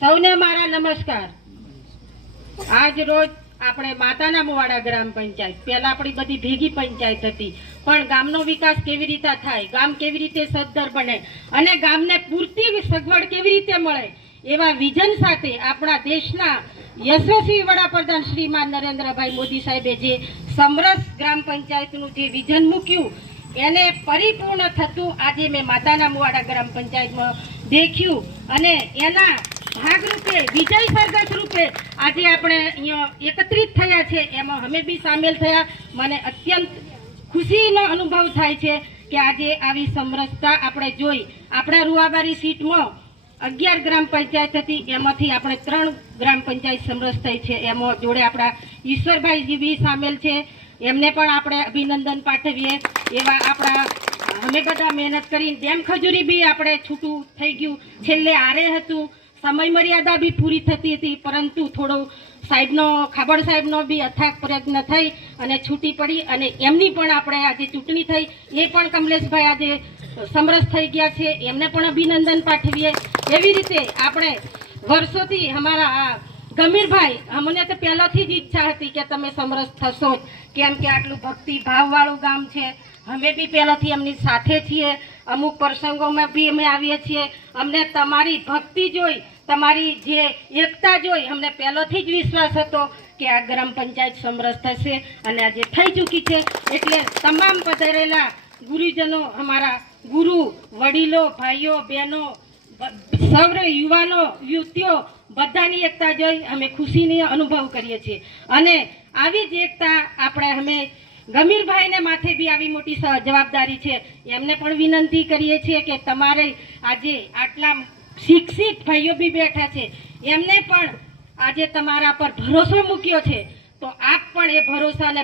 સૌને મારા નમસ્કાર। આજ રોજ આપણે માતાના મુવાડા ગ્રામ પંચાયત પહેલા આપણી બધી ભેગી પંચાયત હતી, પણ ગામનો વિકાસ કેવી રીતે થાય, ગામ કેવી રીતે સદ્ધર બને અને ગામને પૂરતી સગવડ કેવી રીતે મળે એવા વિઝન સાથે આપણા દેશના યશસ્વી વડાપ્રધાન શ્રીમાન નરેન્દ્રભાઈ મોદી સાહેબે જે સમરસ ગ્રામ પંચાયતનું જે વિઝન મૂક્યું એને પરિપૂર્ણ થતું આજે મેં માતાના મુવાડા ગ્રામ પંચાયતમાં દેખ્યું અને એના ભાગરૂપે વિજય સરઘસ રૂપે આજે આપણે અહીંયા એકત્રિત થયા છે, એમાં અમે બી સામેલ થયા। મને અત્યંત ખુશીનો અનુભવ થાય છે કે આજે આવી સમરસતા આપણે જોઈ। આપણા રૂવાબારી સીટમાં 11 ગ્રામ પંચાયત હતી, એમાંથી આપણે 3 ગ્રામ પંચાયત સમરસ થઈ છે। એમાં જોડે આપણા ઈશ્વરભાઈજી બી સામેલ છે, એમને પણ આપણે અભિનંદન પાઠવીએ। એવા આપણા અમે બધા મહેનત કરીને ડેમ ખજૂરી બી આપણે છૂટું થઈ ગયું, છેલ્લે આરે હતું, સમય મર્યાદા બી પૂરી થતી હતી, પરંતુ થોડો ખાબડ સાહેબનો બી અથાગ પ્રયત્ન થઈ અને છૂટી પડી અને એમની પણ આપણે આજે ચૂંટણી થઈ, એ પણ કમલેશભાઈ આજે સમરસ થઈ ગયા છે, એમને પણ અભિનંદન પાઠવીએ। એવી રીતે આપણે વર્ષોથી અમારા ગમીરભાઈ, અમને તો પહેલાથી જ ઈચ્છા હતી કે તમે સમરસ થશો જ, કેમ કે આટલું ભક્તિ ભાવવાળું ગામ છે। અમે બી પહેલાથી એમની સાથે છીએ, અમુક પ્રસંગોમાં બી અમે આવીએ છીએ। અમને તમારી ભક્તિ જોઈ, તમારી જે એકતા જોઈ અમને પહેલાથી જ વિશ્વાસ હતો કે આ ગ્રામ પંચાયત સમરસ થશે અને આજે થઈ ચૂકી છે। એટલે તમામ પધારેલા ગુરુજનો, અમારા ગુરુ વડીલો, ભાઈઓ બહેનો, સૌ યુવાનો યુવતીઓ બધાની એકતા જોઈ અમે ખુશીની અનુભવ કરીએ છીએ અને આવી જ એકતા આપણે અમે ગમીરભાઈને માથે બી આવી મોટી જવાબદારી છે, એમને પણ વિનંતી કરીએ છીએ કે તમારે આજે આટલા શિક્ષિત ભાઈઓ બી બેઠા છે, એમને પણ આજે તમારા પર ભરોસો મૂક્યો છે, તો આપ પણ એ ભરોસાને